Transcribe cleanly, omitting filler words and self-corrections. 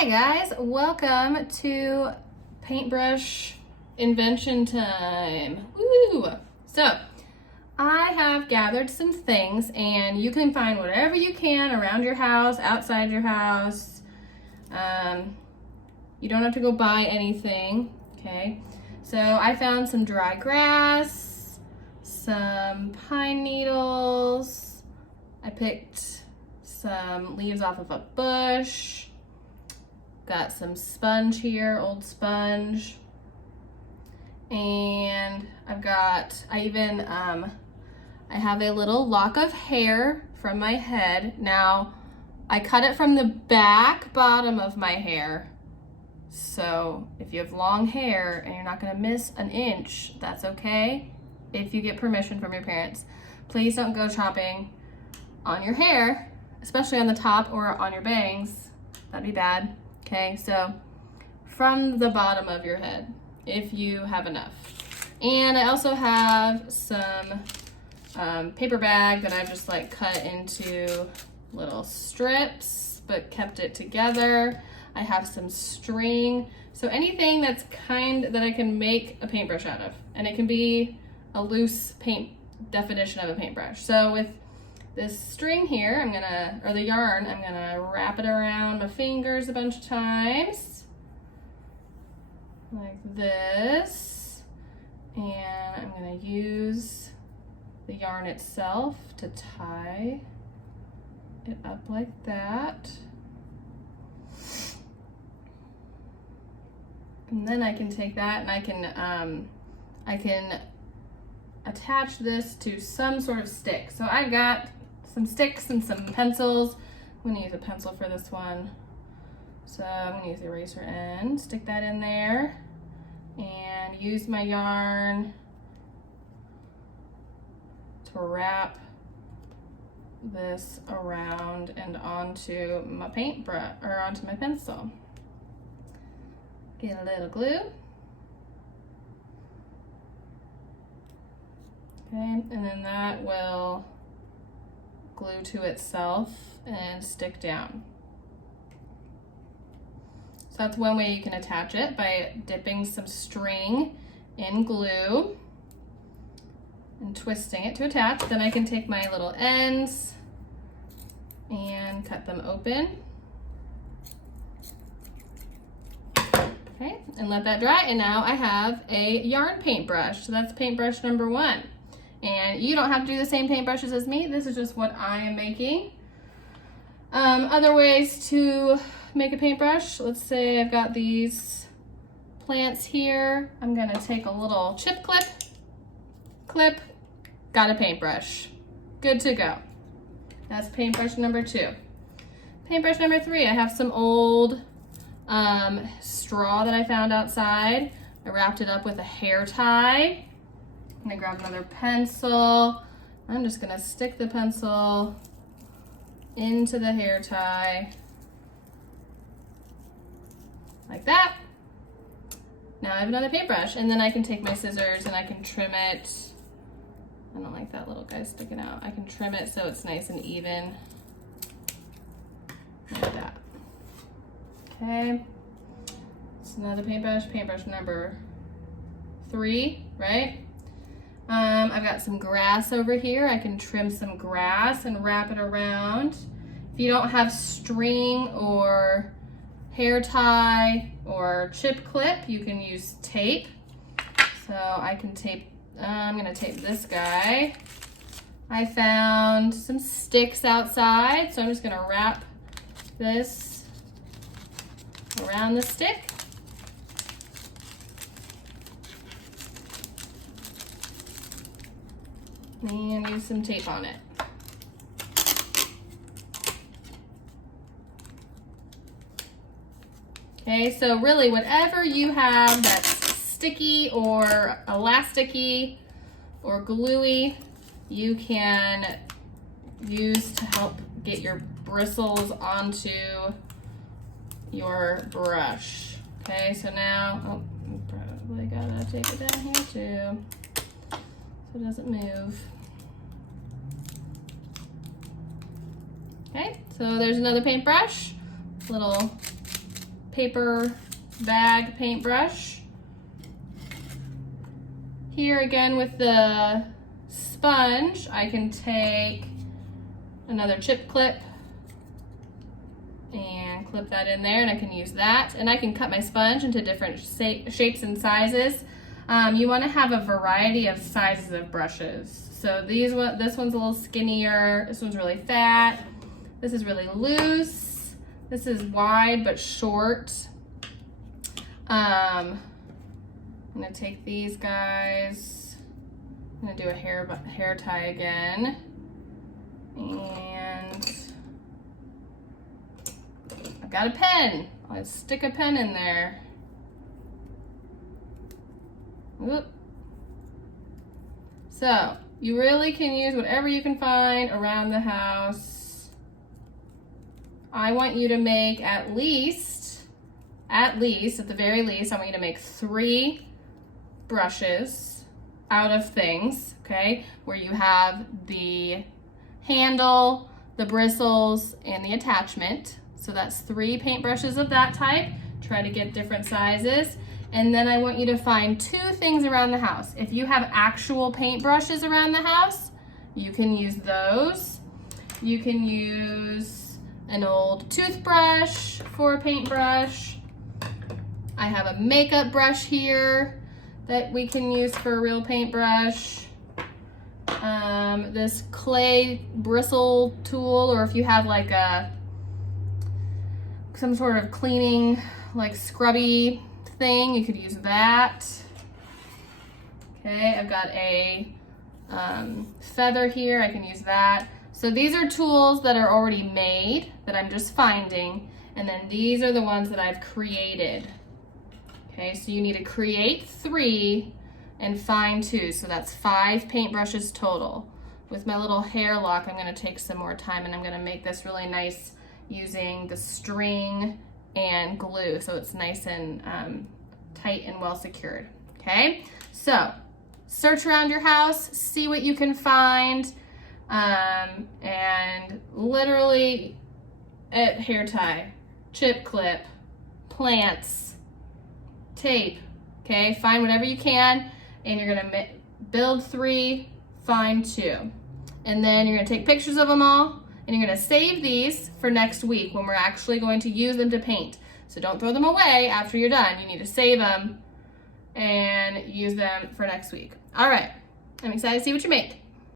Hi guys, welcome to paintbrush invention time. Woo! So, I have gathered some things and you can find whatever you can around your house, outside your house. You don't have to go buy anything, okay? So I found some dry grass, some pine needles. I picked some leaves off of a bush. Got some sponge here, old sponge. And I have a little lock of hair from my head. Now, I cut it from the back bottom of my hair. So if you have long hair and you're not gonna miss an inch, that's okay. If you get permission from your parents. Please don't go chopping on your hair, especially on the top or on your bangs. That'd be bad. Okay, so from the bottom of your head, if you have enough. And I also have some paper bag that I've just like cut into little strips, but kept it together. I have some string. So anything that's that I can make a paintbrush out of. And it can be a loose paint definition of a paintbrush. So with this string here, or the yarn, I'm gonna wrap it around my fingers a bunch of times, like this. And I'm gonna use the yarn itself to tie it up like that. And then I can take that and I can attach this to some sort of stick. So I've got some sticks and some pencils. I'm gonna use a pencil for this one. So I'm gonna use the eraser end, stick that in there, and use my yarn to wrap this around and onto my paintbrush, or onto my pencil. Get a little glue. Okay, and then that will glue to itself and stick down. So that's one way you can attach it, by dipping some string in glue and twisting it to attach. Then I can take my little ends and cut them open. Okay, and let that dry. And now I have a yarn paintbrush. So that's paintbrush number 1. And you don't have to do the same paintbrushes as me. This is just what I am making. Other ways to make a paintbrush. Let's say I've got these plants here. I'm gonna take a little chip clip, got a paintbrush. Good to go. That's paintbrush number 2. Paintbrush number 3, I have some old straw that I found outside. I wrapped it up with a hair tie. I'm gonna grab another pencil. I'm just gonna stick the pencil into the hair tie like that. Now I have another paintbrush, and then I can take my scissors and I can trim it. I don't like that little guy sticking out. I can trim it so it's nice and even like that. Okay, it's another paintbrush number 3, right? I've got some grass over here. I can trim some grass and wrap it around. If you don't have string or hair tie or chip clip, you can use tape. So I can tape, I'm gonna tape this guy. I found some sticks outside, so I'm just gonna wrap this around the stick. And use some tape on it. Okay, so really whatever you have that's sticky or elasticy or gluey, you can use to help get your bristles onto your brush. Okay, so now, oh, probably gotta take it down here too, so it doesn't move. Okay, so there's another paintbrush, little paper bag paintbrush. Here again with the sponge, I can take another chip clip and clip that in there, and I can use that. And I can cut my sponge into different shapes and sizes. You want to have a variety of sizes of brushes. So this one's a little skinnier, this one's really fat, this is really loose, this is wide but short. I'm gonna take these guys, I'm gonna do a hair tie again, and I've got a pen. I'll stick a pen in there. Oop. So you really can use whatever you can find around the house. I want you to make at least, at the very least, I want you to make 3 brushes out of things, okay? Where you have the handle, the bristles, and the attachment. So that's 3 paintbrushes of that type. Try to get different sizes. And then I want you to find 2 things around the house. If you have actual paintbrushes around the house, you can use those. You can use an old toothbrush for a paintbrush. I have a makeup brush here that we can use for a real paintbrush. This clay bristle tool, or if you have like some sort of cleaning, like scrubby thing, you could use that. Okay, I've got a feather here, I can use that. So these are tools that are already made that I'm just finding, and then these are the ones that I've created. Okay, so you need to create 3 and find 2, so that's 5 paintbrushes total. With my little hair lock, I'm gonna take some more time and I'm gonna make this really nice using the string and glue, so it's nice and tight and well secured. Okay, so search around your house, see what you can find, and literally hair tie, chip clip, plants, tape. Okay, find whatever you can, and you're gonna build 3, find 2, and then you're gonna take pictures of them all. And you're gonna save these for next week when we're actually going to use them to paint. So don't throw them away after you're done. You need to save them and use them for next week. All right, I'm excited to see what you make.